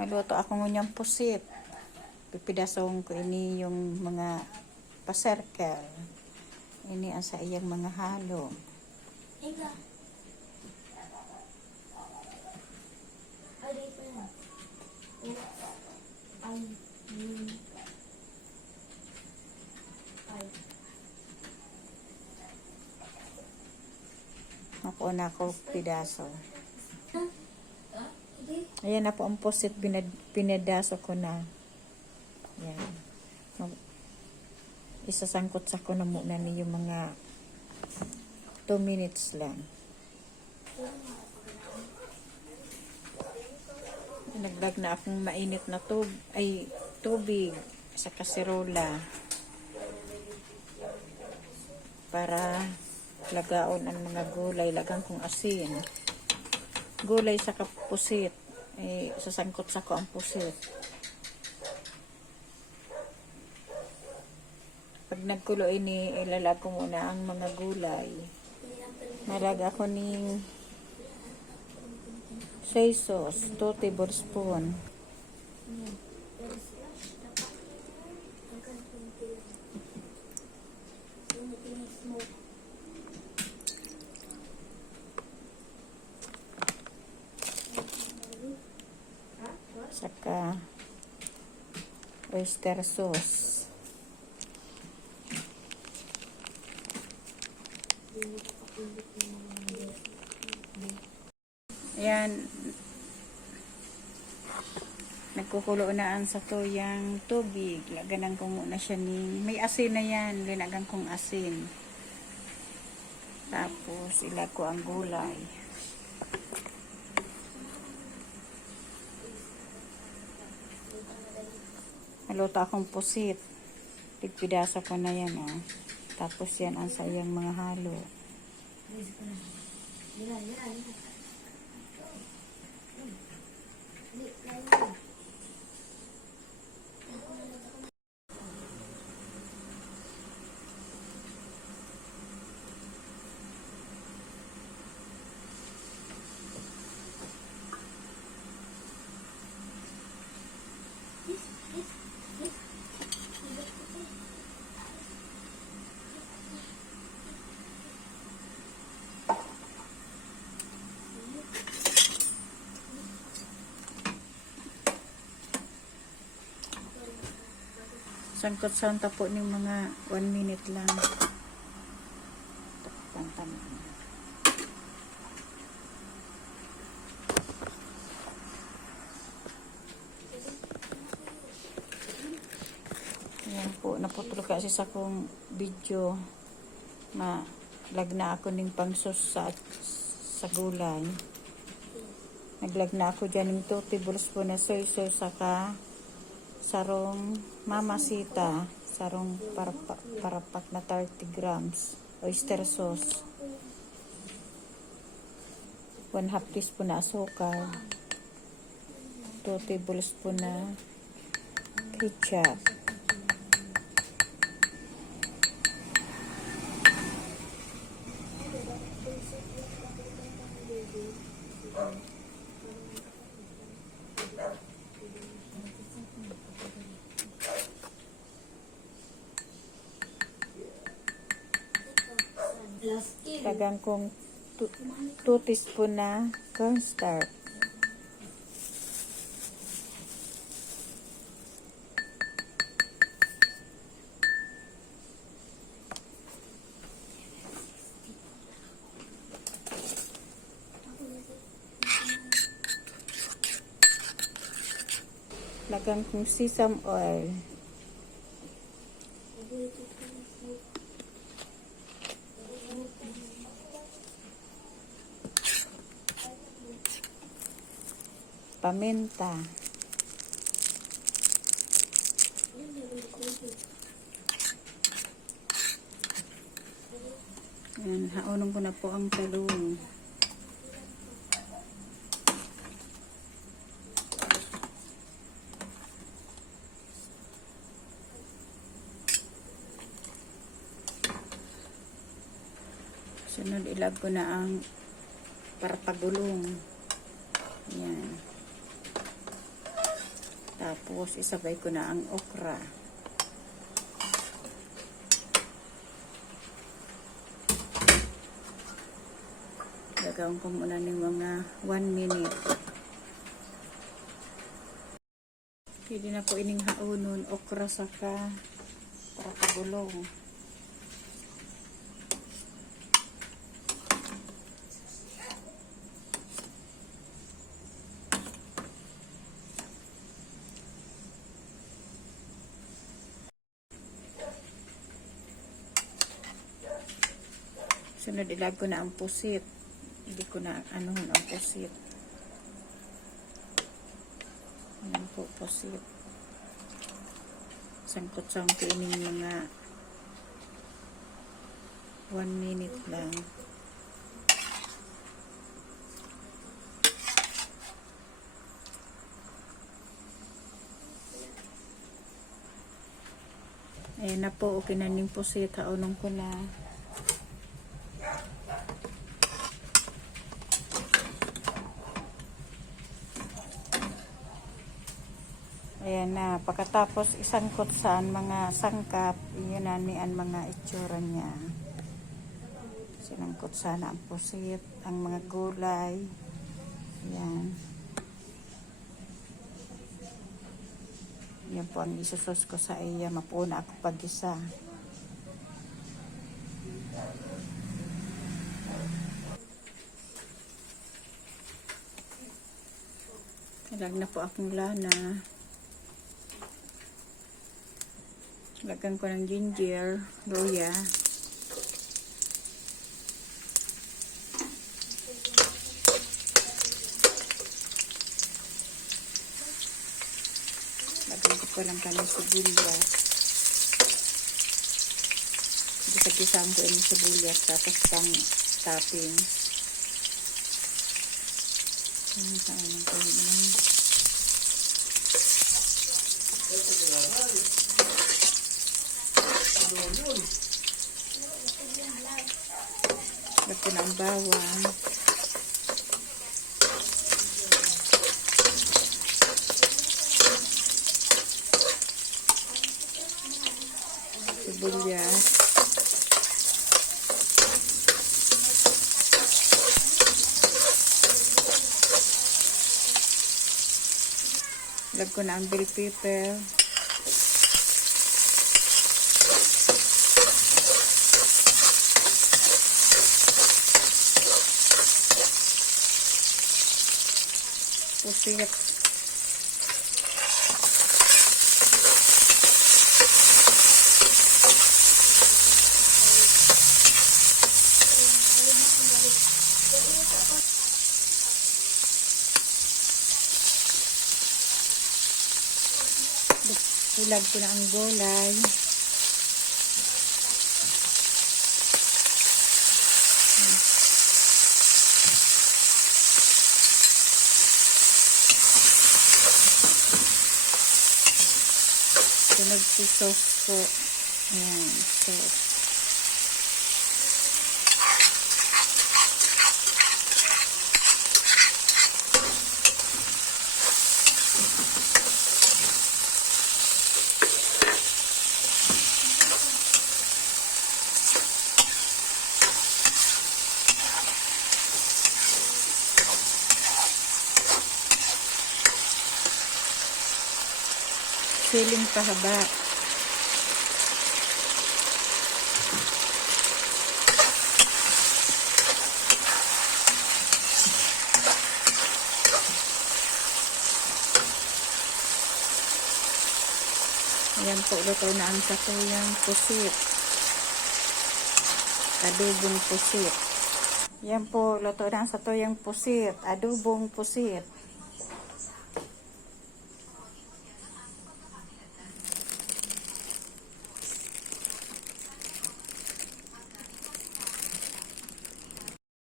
Maluto ako ngunyang pusit. Pipidasong ko ini yung mga pa-circle. Ini ang sa iyang mga halo. Ega. Ay, Ako na ako pidaso. Ayan na po ang pusit. Pinidaso ko na. Ayan. Isasangkot sa ko na muna ni yung mga 2 minutes lang. Nagdag na akong mainit na tubig sa kaserola para lagaon ang mga gulay. Lagang kong asin. Gulay sa kapusit. Sasangkot sa ko ang pusit. Pag nagkulo ini, ilalag ko muna ang mga gulay. Nalaga ko ning soy sauce, 2 tablespoon. Saka oyster sauce. Ayan. Nagkukulo na ang sa tuyang tubig. Laganan ko muna siya ni... May asin na yan. Linagan kong asin. Tapos, ilag ko ang gulay. Naluto akong pusit. Tigpidasa ko na yan, oh. Tapos yan ang sayang mga halo. Sangkot santa po ng mga 1 minute lang. Tama. Ayan po, naputol kasi sa kong video. Lag na ako ng pangsos sa gulay. Naglag na ako dyan ng 2 tablespoon na soy sauce saka sarong mamasita, sarong parapak na 30 grams, oyster sauce, 1/2 teaspoon na asukal, 2 tablespoon na ketchup, tagang kong 2 teaspoon na cornstarch. Lagang kong sesame oil. Paminta. Ayan, haunong ko na po ang talong. Sunod, ilag ko na ang parpagulong. Ayan. Tapos isabay ko na ang okra. Gagawin ko muna ng mga 1 minute. Pwede na po ining haunon okra saka para kagulong. Sunod ilag ko na ang pusit. Hindi ko na anuhon ang pusit. Ayan po pusit. Sangkot-sangkot ining mga 1 minute lang. Ayan na po, okay na ning pusit. Haunong ko na. Ayan na, pagkatapos isangkot saan mga sangkap, yun na niyan mga itsura niya. Sinangkot sana ang pusit, ang mga gulay. Ayan. Yan po ang isusos ko sa iya. Mapuna ako pag-isa. Kalag na po akong lana. Lagyan ko ng ginger, luya. Lagyan ko pa lang kami sibuyas. Gisa-gisaan ko yung sibuyas tapos pang topping. Ano tayo ng kalimang? Lagyan ko na ang bawang. Sibuyas. Lagyan ko na ang bell pepper. Pusit. Ilag ko na ang gulay. Sunod si sauce po. Ayan, sauce. Siling pahaba. Ayan po, luto na ang satuyang pusit. Adobong pusit. Ayan po, luto na ang satuyang pusit. Adobong pusit.